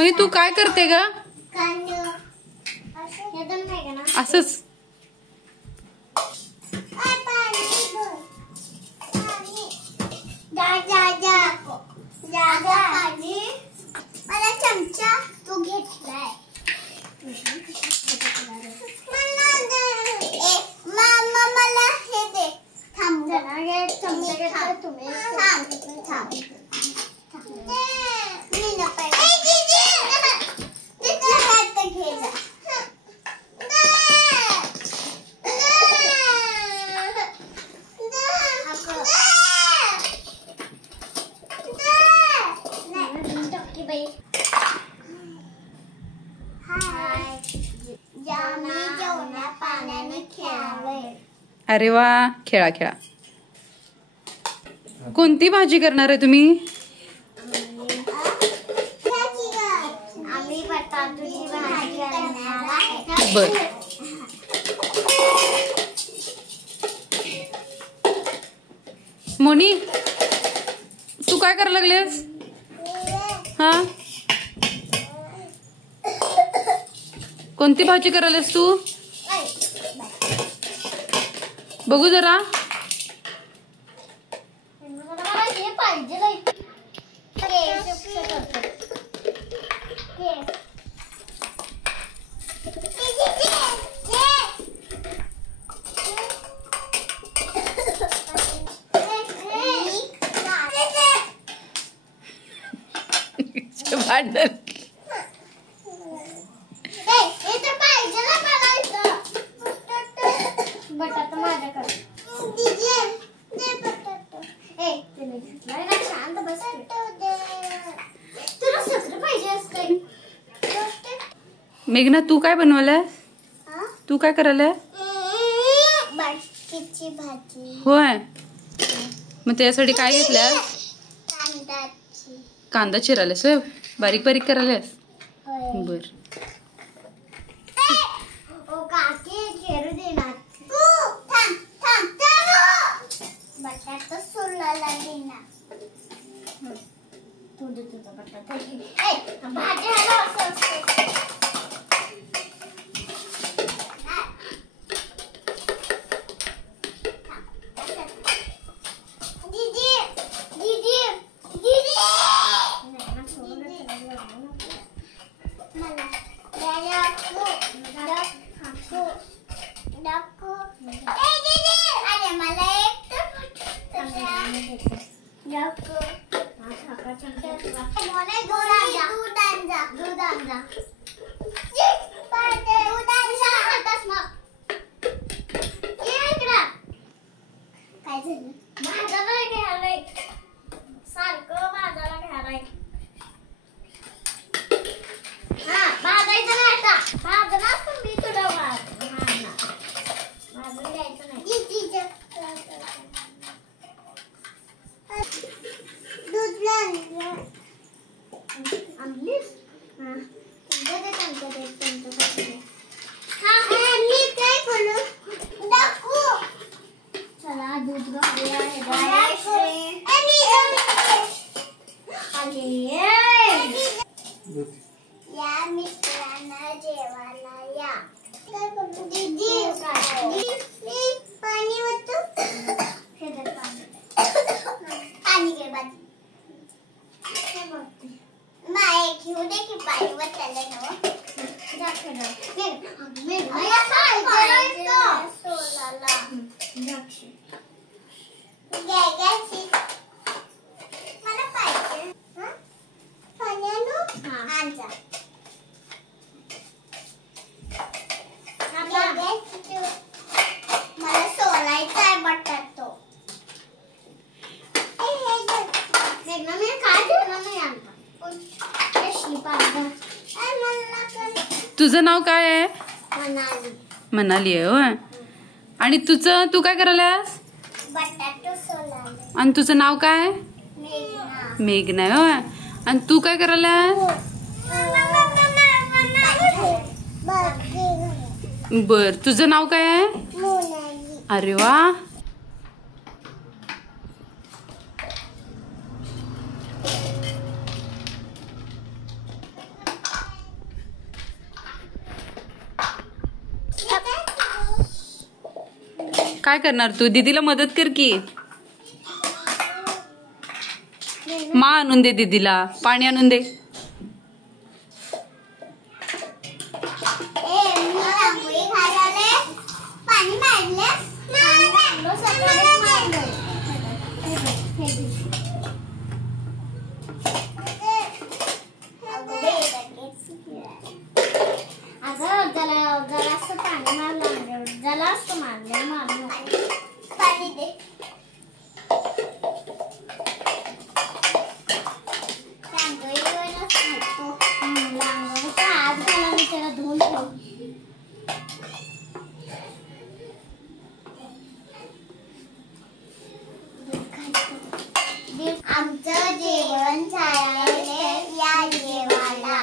म्हणजे तू काय करते ग? असंच मला चमचा तू घेतलाय मला हे दे थांब चमचा घेतलाय तुम्ही थांब मी ना पाहिजे घे जा अरे वा, खेळा खेळा. कोणती भाजी करणार आहे तुम्ही? आम्ही बटाट्याची भाजी करणार आहे. बर. मोनी, तू काय करायला लागलेस? हा, कोणती भाजी करायलास तू? बघू जरा. हे पाहिजे भांडण. बटाटा माझ्याकडे शांत बस. तुला सत्र पाहिजे असते. मेघना, तू काय बनवलंस? तू काय करायला? बटाट्याची भाजी. होय, मग त्यासाठी काय घेतल्यास? कांदाची. कांदा चिरायलास होय? बारीक बारीक करायलास? बर. बटाटा सोलायला देणार. तुझा बटाटा भाजी दीदी दीदी दीदी या मित्रांना जेवायला या. दीदी पाणी होतं. पाणी घे बाजी. माय घेऊ दे की पाणी वतले ना. मला पाहिजे मला सोलायचा आहे बटाटो. मी काय ठेवलं नाही आणता. तुझं नाव काय आहे? मनाली. मनाली आहे होय. आणि तुझं, तू काय करायलास? बटाटो सोलायला. आणि तुझं नाव काय? मेघना. मेघना आहे होय. आणि तू काय करायलास? बर, तुझं नाव काय आहे? मोनाली. अरे वा. काय करणार तू? दीदीला मदत कर की. मा आणून दे दीदीला, पाणी आणून दे. आमचं जेवण झालं या जेवायला.